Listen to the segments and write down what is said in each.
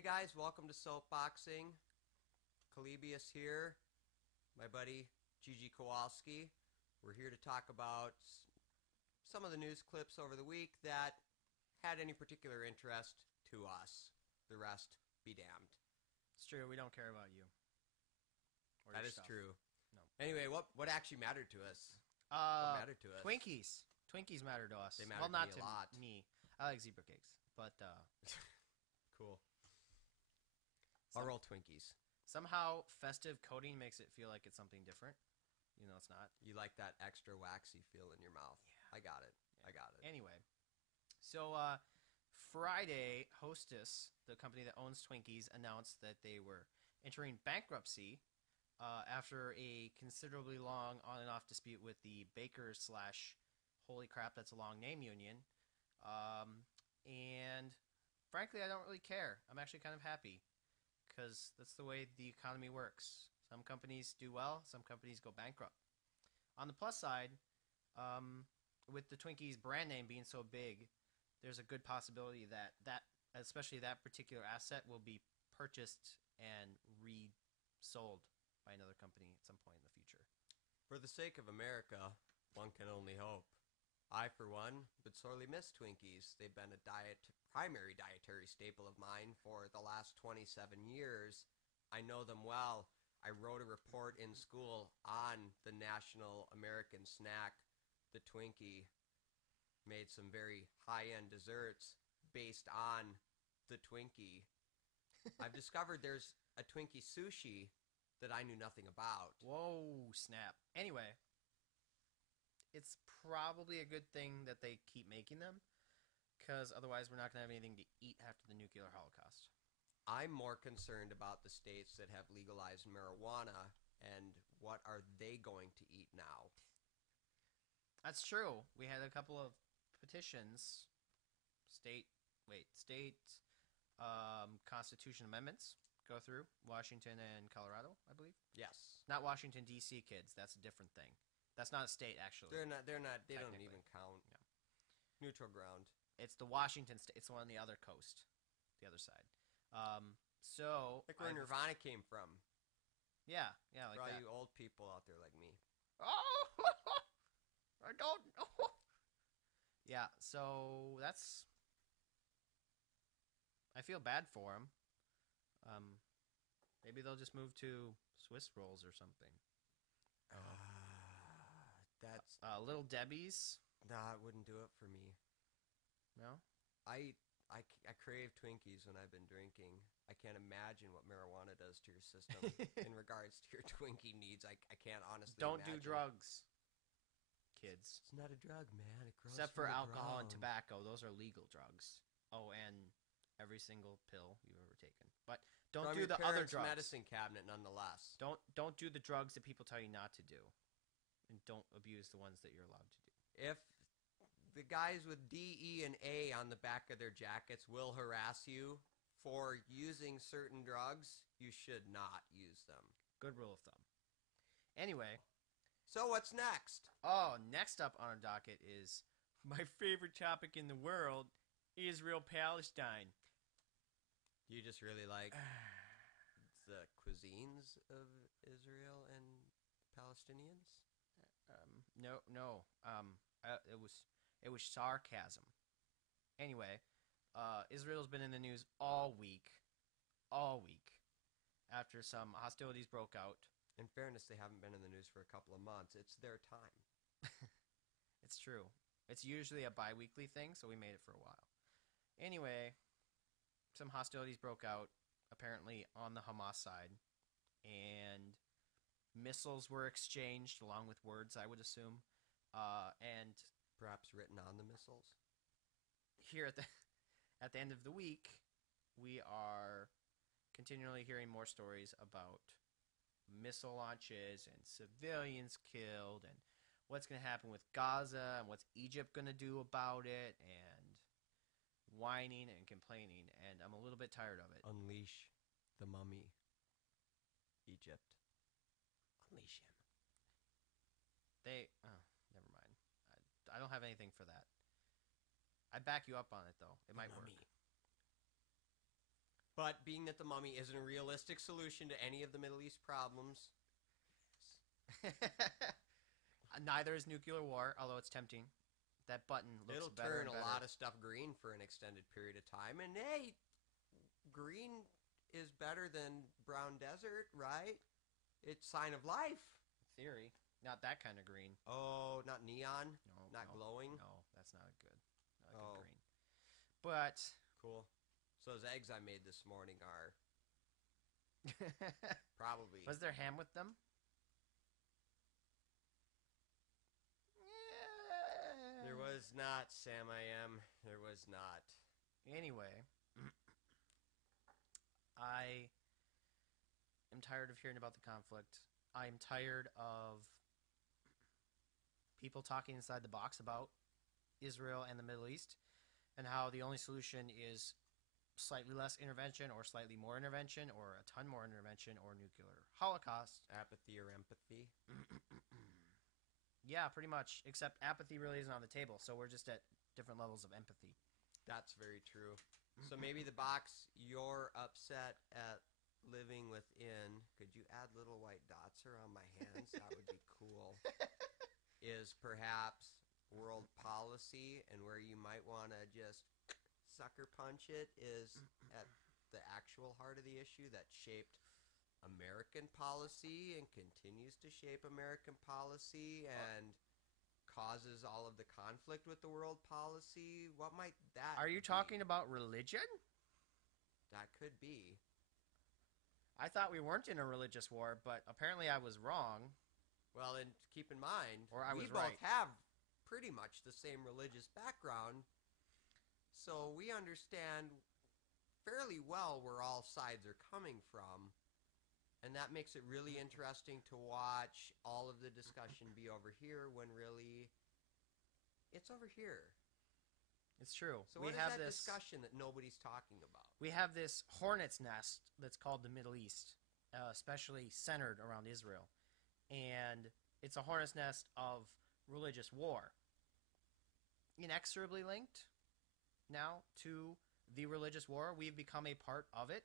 Hey guys, welcome to Soapboxing. Calebius here, my buddy Gigi Kowalski. We're here to talk about some of the news clips over the week that had any particular interest to us. The rest be damned. It's true. We don't care about you. That is true. No. Anyway, what actually mattered to us? What mattered to us? Twinkies. Twinkies matter to us. They matter well, to not me a to lot. me. I like zebra cakes, but Cool. I'll roll Twinkies. somehow festive coating makes it feel like it's something different. You know, it's not. You like that extra waxy feel in your mouth. Yeah. I got it. Yeah. I got it. Anyway, so Friday, Hostess, the company that owns Twinkies, announced that they were entering bankruptcy after a considerably long on and off dispute with the Bakers slash Holy Crap, that's a long name union. And frankly, I don't really care. I'm actually kind of happy because that's the way the economy works. Some companies do well, some companies go bankrupt. On the plus side, with the Twinkies brand name being so big, there's a good possibility that especially that particular asset will be purchased and resold by another company at some point in the future. For the sake of America, one can only hope. I, for one, would sorely miss Twinkies. They've been a primary dietary staple of mine for the last 27 years. I know them well. I wrote a report in school on the national American snack, the Twinkie. Made some very high-end desserts based on the Twinkie. I've discovered there's a Twinkie sushi that I knew nothing about. Whoa, snap. Anyway, it's probably a good thing that they keep making them, because otherwise we're not going to have anything to eat after the nuclear holocaust. I'm more concerned about the states that have legalized marijuana and what are they going to eat now. That's true. We had a couple of petitions, state constitution amendments go through Washington and Colorado, I believe. Yes. Not Washington D.C. kids. That's a different thing. That's not a state, actually. They're not they don't Technically. even count. Yeah. Neutral ground. It's the Washington state. It's the one on the other coast, the other side. So Like where Nirvana came from. Yeah, like For all that. you old people out there like me. Oh, I don't know. Yeah, so that's. I feel bad for them. Maybe they'll just move to Swiss rolls or something. That's Little Debbie's. Nah, it wouldn't do it for me. No. I crave Twinkies when I've been drinking. I can't imagine what marijuana does to your system in regards to your Twinkie needs. I can't honestly Don't imagine. do drugs, kids. It's not a drug, man. It grows Except from for the alcohol and ground. tobacco. Those are legal drugs. Oh, and every single pill you've ever taken. But don't From do your the other parents' drugs. medicine cabinet, nonetheless. Don't do the drugs that people tell you not to do. And don't abuse the ones that you're allowed to do. If the guys with D, E, and A on the back of their jackets will harass you for using certain drugs, you should not use them. Good rule of thumb. Anyway. So what's next? Oh, next up on our docket is my favorite topic in the world, Israel-Palestine. Do you just really like the cuisines of Israel and Palestinians? No. It was sarcasm. Anyway, Israel's been in the news all week, after some hostilities broke out. In fairness, they haven't been in the news for a couple of months. It's their time. It's true. It's usually a bi-weekly thing, so we made it for a while. Anyway, some hostilities broke out, apparently on the Hamas side, and missiles were exchanged along with words, I would assume, and Perhaps written on the missiles. here at the end of the week, we are continually hearing more stories about missile launches and civilians killed and what's going to happen with Gaza and what's Egypt going to do about it and whining and complaining, and I'm a little bit tired of it. Unleash the mummy. Egypt. Unleash him. Never mind. I don't have anything for that. I back you up on it, though. It might work. But being that the mummy isn't a realistic solution to any of the Middle East problems, Neither is nuclear war, although it's tempting. That button looks it'll better turn and a better. lot of stuff green for an extended period of time. And hey, green is better than brown desert, right? It's sign of life. Theory. Not that kind of green. Oh, not neon, No, not no, glowing. No, that's not a good, Oh. green. But Cool. So those eggs I made this morning are probably. was there ham with them? There was not, Sam. I am. There was not. Anyway, I am tired of hearing about the conflict. I am tired of people talking inside the box about Israel and the Middle East and how the only solution is slightly less intervention or slightly more intervention or a ton more intervention or nuclear holocaust. Apathy or empathy? Yeah, pretty much, except apathy really isn't on the table, so we're just at different levels of empathy. That's very true. So maybe the box you're upset at living within, could you add little white dots around my hands? That would be cool. Is perhaps world policy, and where you might want to just sucker punch it is at the actual heart of the issue that shaped American policy and continues to shape American policy and causes all of the conflict with the world policy. What might that Are you be? talking about religion? That could be. I thought we weren't in a religious war, but apparently I was wrong. Well, and keep in mind, Or I we was both right. have pretty much the same religious background, so we understand fairly well where all sides are coming from, and that makes it really interesting to watch all of the discussion be over here when really it's over here. It's true. So we what is have that this discussion that nobody's talking about? we have this hornet's nest that's called the Middle East, especially centered around Israel. And it's a hornet's nest of religious war. Inexorably linked now to the religious war. We've become a part of it.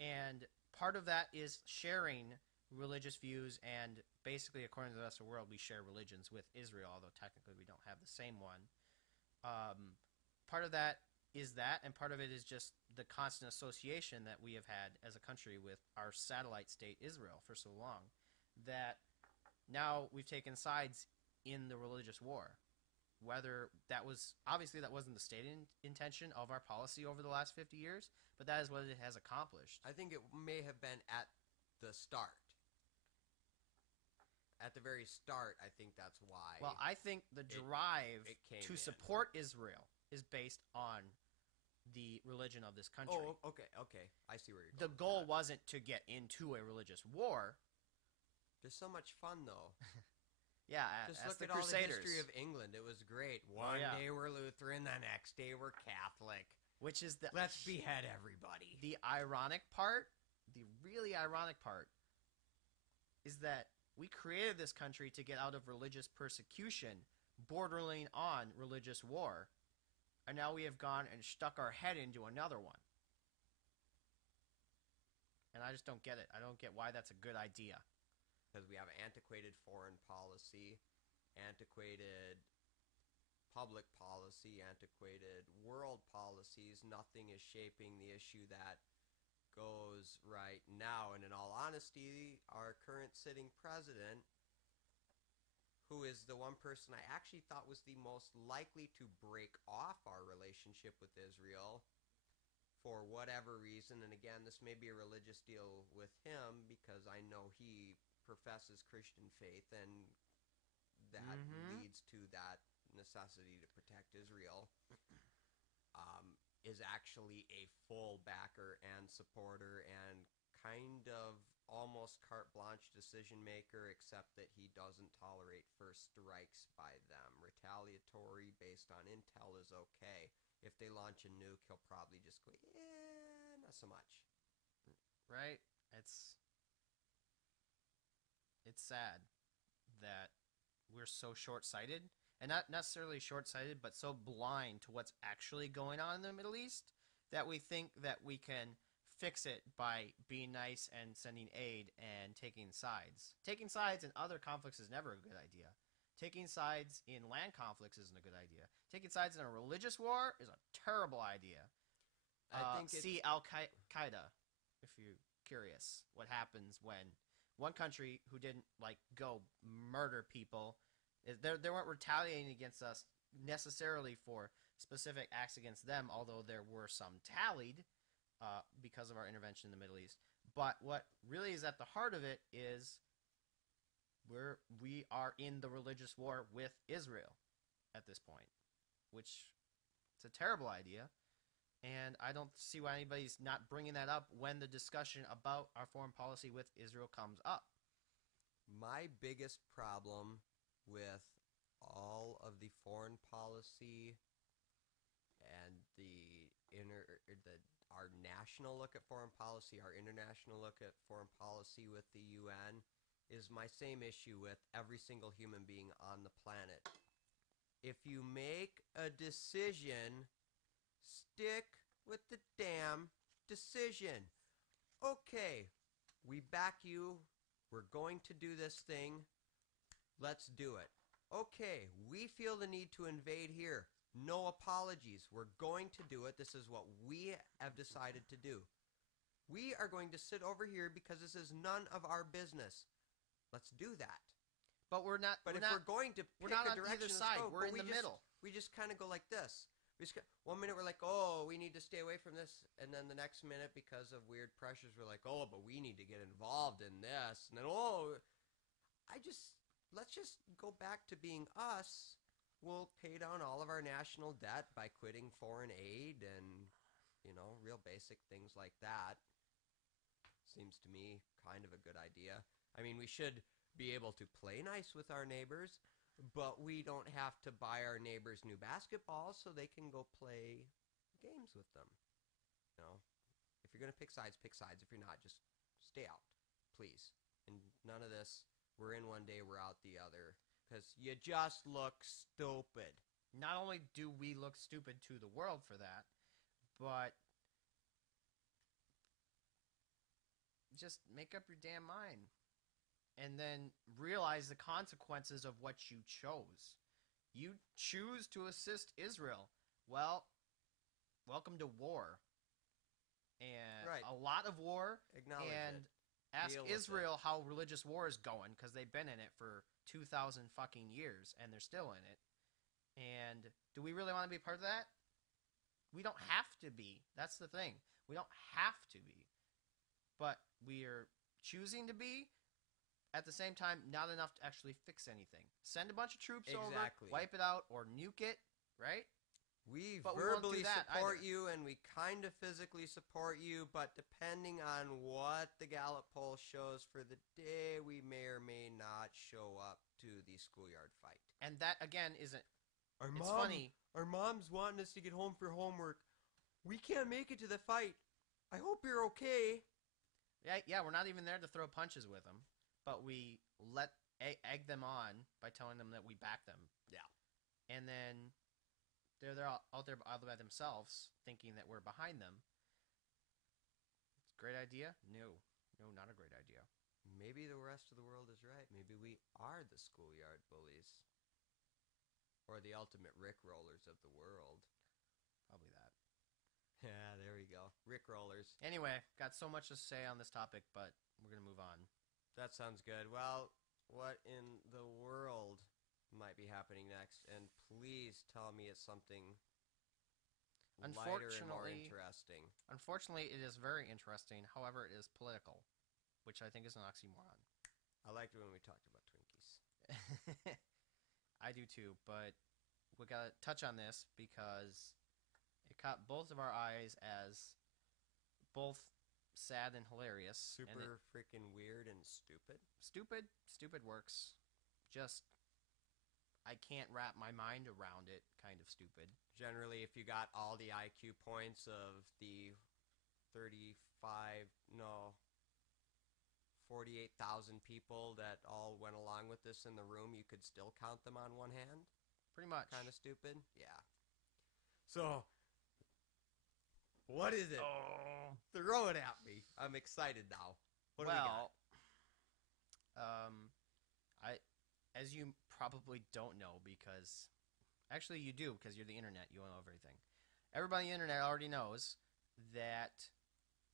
And part of that is sharing religious views. And basically, according to the rest of the world, we share religions with Israel, although technically we don't have the same one. Part of that is that, and part of it is just the constant association that we have had as a country with our satellite state, Israel, for so long, that now we've taken sides in the religious war. Whether that was, obviously that wasn't the stated intention of our policy over the last 50 years, but that is what it has accomplished. I think it may have been at the start. At the very start, I think that's why. Well, I think the drive it came to in. support Israel is based on the religion of this country. Oh, okay. I see where you're going. The goal wasn't to get into a religious war. There's so much fun, though. Yeah, Just as look the at all the Crusaders, history of England. It was great. One yeah. day we're Lutheran, the next day we're Catholic. which is the Let's behead everybody. the ironic part. The really ironic part is that we created this country to get out of religious persecution, bordering on religious war, and now we have gone and stuck our head into another one. And I just don't get it. I don't get why that's a good idea. Because we have antiquated foreign policy, antiquated public policy, antiquated world policies. Nothing is shaping the issue that goes right now. And in all honesty, our current sitting president, who is the one person I actually thought was the most likely to break off our relationship with Israel for whatever reason, and again, this may be a religious deal with him because I know he professes Christian faith, and that leads to that necessity to protect Israel, is actually a full backer and supporter and kind of almost carte blanche decision maker, except that he doesn't tolerate first strikes by them. Retaliatory based on intel is okay. If they launch a nuke, he'll probably just go, yeah, not so much. Right? It's sad that we're so short-sighted, and not necessarily short-sighted, but so blind to what's actually going on in the Middle East that we think that we can fix it by being nice and sending aid and taking sides. Taking sides in other conflicts is never a good idea. Taking sides in land conflicts isn't a good idea. Taking sides in a religious war is a terrible idea. See Al-Qaeda, if you're curious, what happens when one country who didn't go murder people, they weren't retaliating against us necessarily for specific acts against them, although there were some tallied because of our intervention in the Middle East. But what really is at the heart of it is we are in the religious war with Israel at this point, which is a terrible idea. And I don't see why anybody's not bringing that up when the discussion about our foreign policy with Israel comes up. My biggest problem with all of the foreign policy and our national look at foreign policy, our international look at foreign policy with the UN, is my same issue with every single human being on the planet. If you make a decision, stick with the damn decision. Okay, we back you. We're going to do this thing. Let's do it. Okay, we feel the need to invade here. No apologies. We're going to do it. This is what we have decided to do. We are going to sit over here because this is none of our business. Let's do that. But we're not. But we're if not, we're going to pick we're not a on direction, either side. We're in the middle. We just kind of go like this. One minute we're like, oh, we need to stay away from this, and then the next minute, because of weird pressures, we're like, oh, but we need to get involved in this, and then let's just go back to being us. We'll pay down all of our national debt by quitting foreign aid and, real basic things like that. Seems to me kind of a good idea. I mean, we should be able to play nice with our neighbors, but we don't have to buy our neighbors new basketballs so they can go play games with them. If you're going to pick sides, pick sides. If you're not, just stay out, please. And none of this, we're in one day, we're out the other. Because you just look stupid. Not only do we look stupid to the world for that, but just make up your damn mind. And then realize the consequences of what you chose. You choose to assist Israel. Well, welcome to war. And right. A lot of war. Acknowledge and it. Ask Israel how religious war is going, because they've been in it for 2,000 fucking years, and they're still in it. And do we really want to be part of that? We don't have to be. That's the thing. We don't have to be. But we are choosing to be. At the same time, not enough to actually fix anything. Send a bunch of troops over, wipe it out, or nuke it, right? We But verbally we won't do that support either. you, and we kind of physically support you, but depending on what the Gallup poll shows for the day, we may or may not show up to the schoolyard fight. And that, again, isn't... It's funny. Our mom's wanting us to get home for homework. We can't make it to the fight. I hope you're okay. Yeah, we're not even there to throw punches with them. But we let egg them on by telling them that we back them. Yeah. And then they're out there by themselves thinking that we're behind them. It's a great idea? No, not a great idea. Maybe the rest of the world is right. Maybe we are the schoolyard bullies. Or the ultimate Rickrollers of the world. Probably that. Yeah, there we go. Rickrollers. Anyway, got so much to say on this topic, but we're going to move on. That sounds good. Well, what in the world might be happening next? And please tell me it's something lighter and more interesting. Unfortunately, it is very interesting. However, it is political, which I think is an oxymoron. I liked it when we talked about Twinkies. I do too, but we got to touch on this because it caught both of our eyes as both sad and hilarious. Super freaking weird and stupid. Stupid works. Just, I can't wrap my mind around it kind of stupid. Generally, if you got all the IQ points of the 48,000 people that all went along with this in the room, you could still count them on one hand? Pretty much. Kind of stupid? Yeah. So, What is it? Oh. Throw it at me. I'm excited now. What do we got? I, as you probably don't know, because actually you do, because you're the internet. You know everything. Everybody on the internet already knows that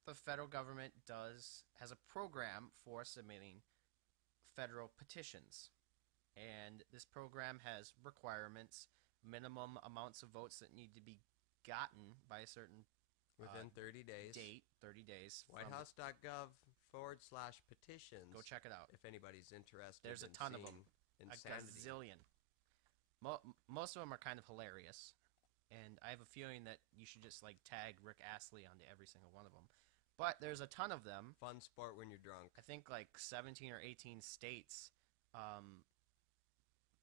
the federal government has a program for submitting federal petitions, and this program has requirements, minimum amounts of votes that need to be gotten by a certain Within 30 days. date, 30 days. Whitehouse.gov/petitions. Go check it out. If anybody's interested. There's a ton of them. Insanity. A gazillion. Most of them are kind of hilarious, and I have a feeling that you should just like tag Rick Astley onto every single one of them. But there's a ton of them. Fun sport when you're drunk. I think like 17 or 18 states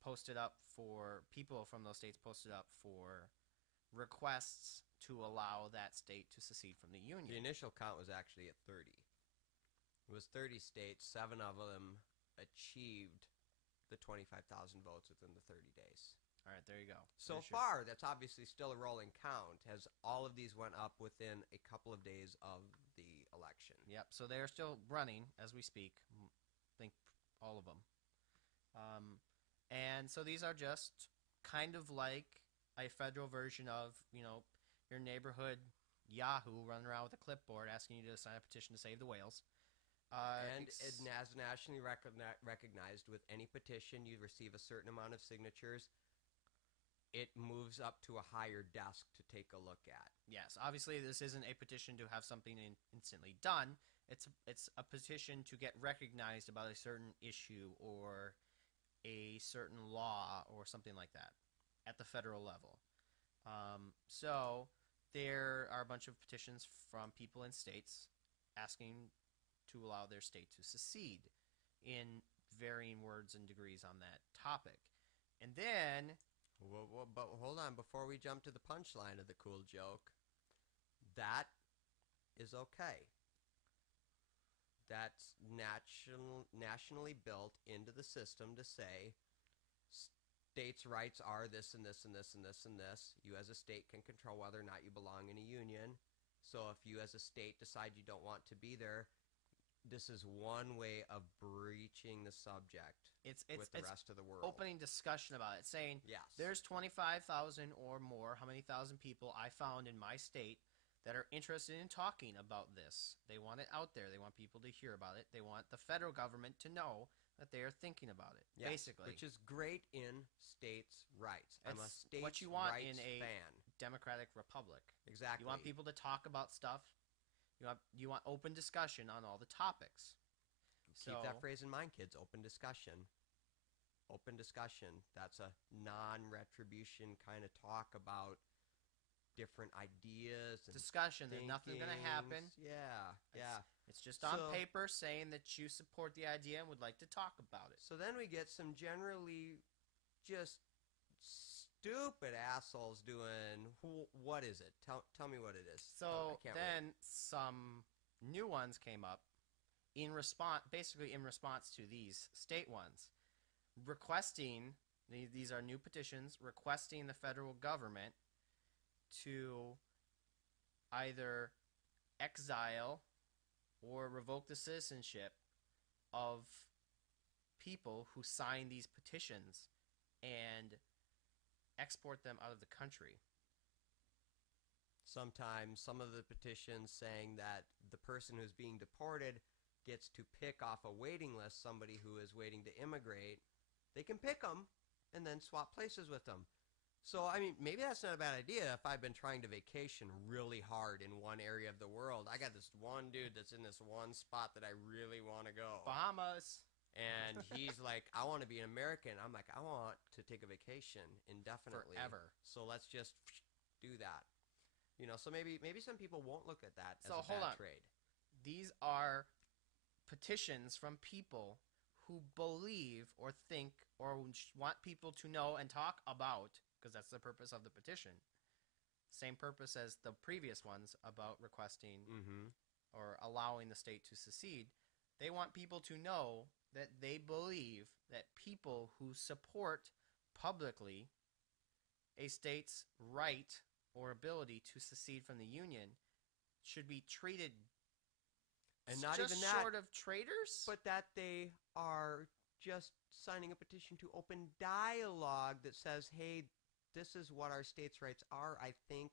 posted up for people from those states posted up for requests to allow that state to secede from the union. The initial count was actually at 30. It was 30 states. 7 of them achieved the 25,000 votes within the 30 days. All right, there you go. So far, that's obviously still a rolling count, as all of these went up within a couple of days of the election. Yep, so they're still running as we speak. I think all of them. And so these are just kind of like a federal version of, your neighborhood Yahoo running around with a clipboard asking you to sign a petition to save the whales. And as nationally recognized, with any petition, you receive a certain amount of signatures. It moves up to a higher desk to take a look at. Yes, obviously this isn't a petition to have something instantly done. It's a petition to get recognized about a certain issue or a certain law or something like that at the federal level. So there are a bunch of petitions from people in states asking to allow their state to secede in varying words and degrees on that topic. And then... But hold on, before we jump to the punchline of the cool joke, that is okay. That's nationally built into the system to say states' rights are this and this and this and this and this. You as a state can control whether or not you belong in a union. So if you as a state decide you don't want to be there, this is one way of breaching the subject with the rest of the world. Opening discussion about it, saying yes, there's 25,000 or more, how many thousand people I found in my state that are interested in talking about this. They want it out there. They want people to hear about it. They want the federal government to know that they are thinking about it, yes, basically. Which is great in states' rights. I'm a states' what you want rights in a fan. Democratic republic. Exactly. You want people to talk about stuff. You want open discussion on all the topics. Keep that phrase in mind, kids. Open discussion. Open discussion. That's a non-retribution kind of talk about different ideas and discussion. There's nothing going to happen. Yeah. It's just on paper saying that you support the idea and would like to talk about it. So then we get some generally just stupid assholes doing what is it? Tell me what it is. So then some new ones came up in response to these state ones, requesting these are new petitions requesting the federal government to either exile or revoke the citizenship of people who sign these petitions and export them out of the country. Sometimes some of the petitions saying that the person who's being deported gets to pick off a waiting list somebody who is waiting to immigrate. They can pick them and then swap places with them. So, I mean, maybe that's not a bad idea if I've been trying to vacation really hard in one area of the world. I got this one dude that's in this one spot that I really want to go. Bahamas. And he's like, I want to be an American. I'm like, I want to take a vacation indefinitely. Forever. So let's just do that. So maybe some people won't look at that as a hold bad on. trade. These are petitions from people who believe or think or want people to know and talk about, because that's the purpose of the petition. Same purpose as the previous ones about requesting or allowing the state to secede. They want people to know that they believe that people who support publicly a state's right or ability to secede from the union should be treated And not just even that, short of traitors. but that they are just signing a petition to open dialogue that says, hey, this is what our states' rights are. I think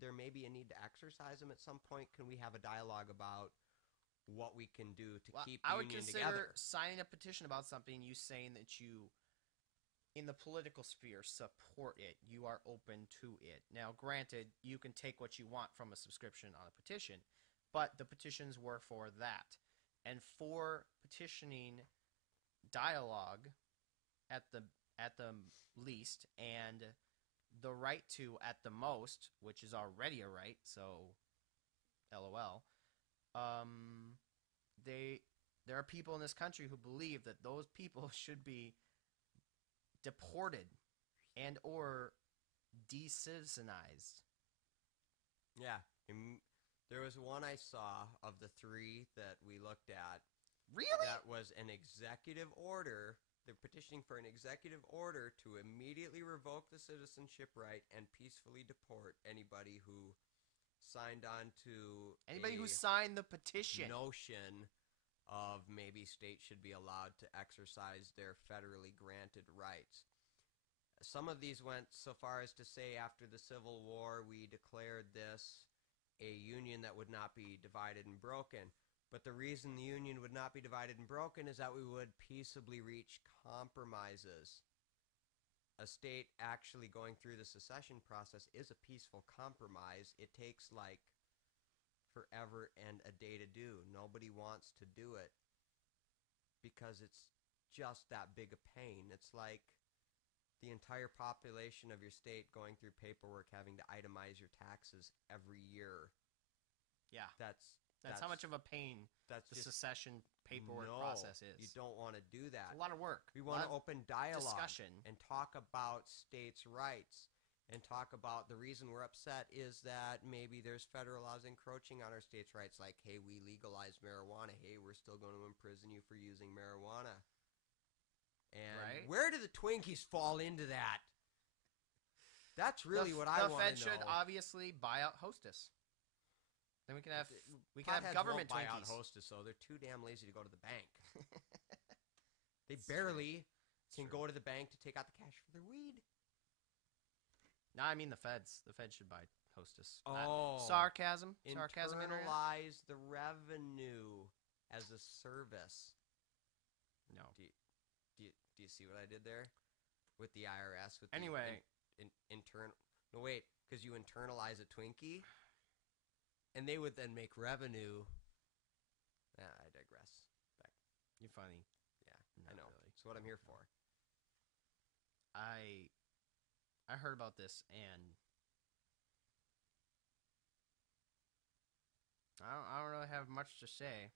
there may be a need to exercise them at some point. Can we have a dialogue about what we can do to keep I the would union consider together? signing a petition about something, you saying that you, in the political sphere, support it. You are open to it. Now, granted, you can take what you want from a subscription on a petition, but the petitions were for that. And for petitioning dialogue at the least, and the right to at the most, which is already a right, so LOL. There are people in this country who believe that those people should be deported and or decitizenized. Yeah. There was one I saw of the three that we looked at. Really? That was an executive order. They're petitioning for an executive order to immediately revoke the citizenship right and peacefully deport anybody who signed on to Who signed the petition. notion of maybe states should be allowed to exercise their federally granted rights. Some of these went so far as to say after the Civil War we declared this a union that would not be divided and broken. But the reason the union would not be divided and broken is that we would peaceably reach compromises. A state actually going through the secession process is a peaceful compromise. It takes like forever and a day to do. Nobody wants to do it because it's just that big a pain. It's like the entire population of your state going through paperwork, having to itemize your taxes every year. Yeah. That's how much of a pain the secession paperwork process is. You don't want to do that. It's a lot of work. We want to open dialogue discussion and talk about states' rights and talk about the reason we're upset is that maybe there's federal laws encroaching on our states' rights, like, hey, we legalized marijuana. Hey, we're still going to imprison you for using marijuana. And where do the Twinkies fall into that? That's really what I want to know. The Fed should obviously buy out Hostess. Then we can have government won't buy Twinkies. out Hostess, so they're too damn lazy to go to the bank. They barely can go to the bank to take out the cash for their weed. No, I mean the Feds. The Feds should buy Hostess. Oh, sarcasm. Sarcasm. Internalize the revenue as a service. No. Do you see what I did there with the IRS? With anyway, no wait, because you internalize a Twinkie, and they would then make revenue. I digress. Back. You're funny. Yeah, I know. Really. It's what I'm here for. I heard about this, and I don't really have much to say.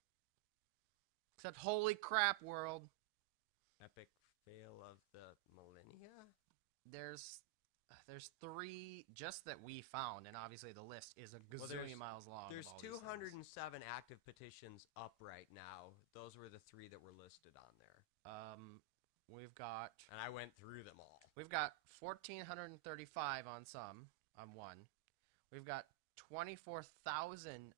Except, holy crap, world. Epic fail of the millennia? There's three just that we found, and obviously the list is a gazillion miles long. There's 207 active petitions up right now. Those were the three that were listed on there. We've got... And I went through them all. We've got 1,435 on one. We've got 24,174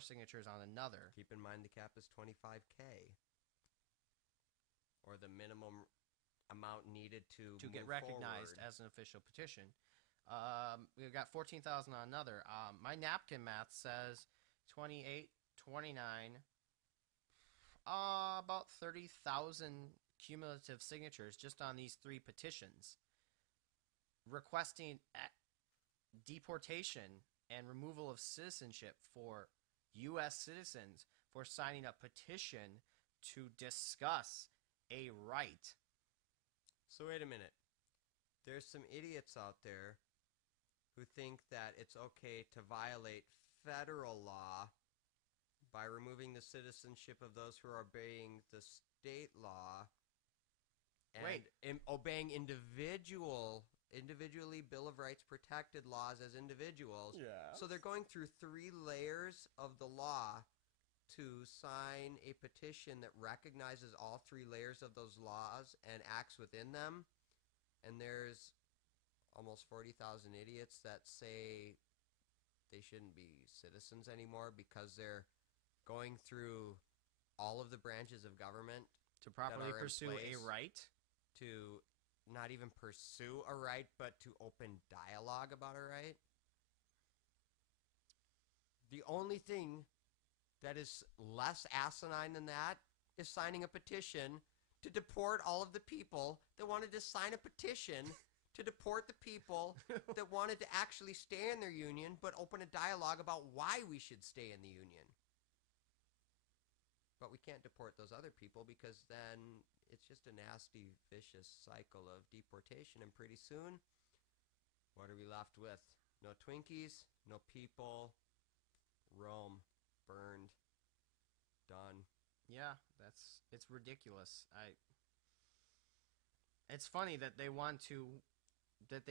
signatures on another. Keep in mind the cap is 25K. Or the minimum amount needed to get recognized as an official petition. We've got 14,000 on another. My napkin math says 28, 29, about 30,000 cumulative signatures just on these three petitions requesting deportation and removal of citizenship for U.S. citizens for signing a petition to discuss a right. So wait a minute. There's some idiots out there who think that it's okay to violate federal law by removing the citizenship of those who are obeying the state law and obeying individually Bill of Rights protected laws as individuals. Yeah. So they're going through 3 layers of the law to sign a petition that recognizes all 3 layers of those laws and acts within them. And there's almost 40,000 idiots that say they shouldn't be citizens anymore because they're going through all of the branches of government To properly are in pursue a place. right. To not even pursue a right, but to open dialogue about a right. The only thing that is less asinine than that is signing a petition to deport all of the people that wanted to sign a petition to deport the people that wanted to actually stay in their union but open a dialogue about why we should stay in the union. But we can't deport those other people because then it's just a nasty, vicious cycle of deportation. And pretty soon, what are we left with? No Twinkies, no people, Rome, burned, done. Yeah, it's ridiculous. It's funny that they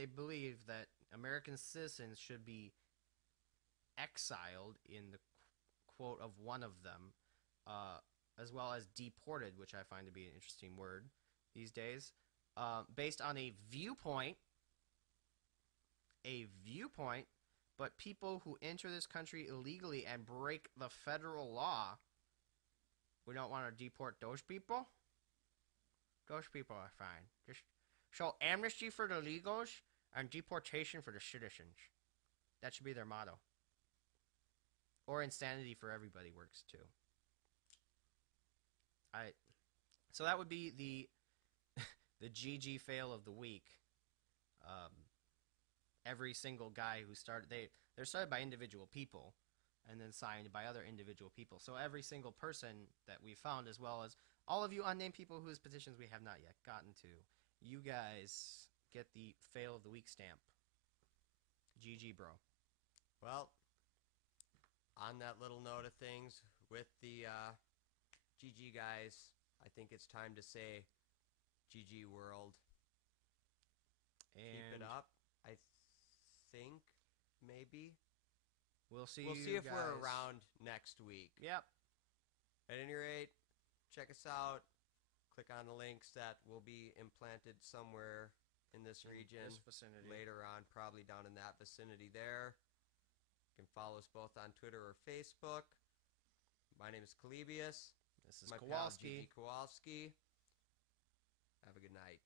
believe that American citizens should be exiled in the quote of one of them, as well as deported, which I find to be an interesting word these days, based on a viewpoint, but people who enter this country illegally and break the federal law, we don't want to deport those people? Those people are fine. Just show amnesty for the illegals and deportation for the citizens. That should be their motto. Or insanity for everybody works too. So that would be the the GG fail of the week. Every single guy who started, they're started by individual people and then signed by other individual people. So every single person that we found, as well as all of you unnamed people whose petitions we have not yet gotten to, you guys get the fail of the week stamp. GG, bro. Well, on that little note of things, with the GG guys, I think it's time to say GG world. And keep it up. I think maybe we'll see. We'll see if guys. we're around next week. Yep. At any rate, check us out. Click on the links that will be implanted somewhere in this region, this vicinity. Later on, probably down in that vicinity there. You can follow us both on Twitter or Facebook. My name is Calebius. This is my Kowalski. pal Gigi Kowalski. Have a good night.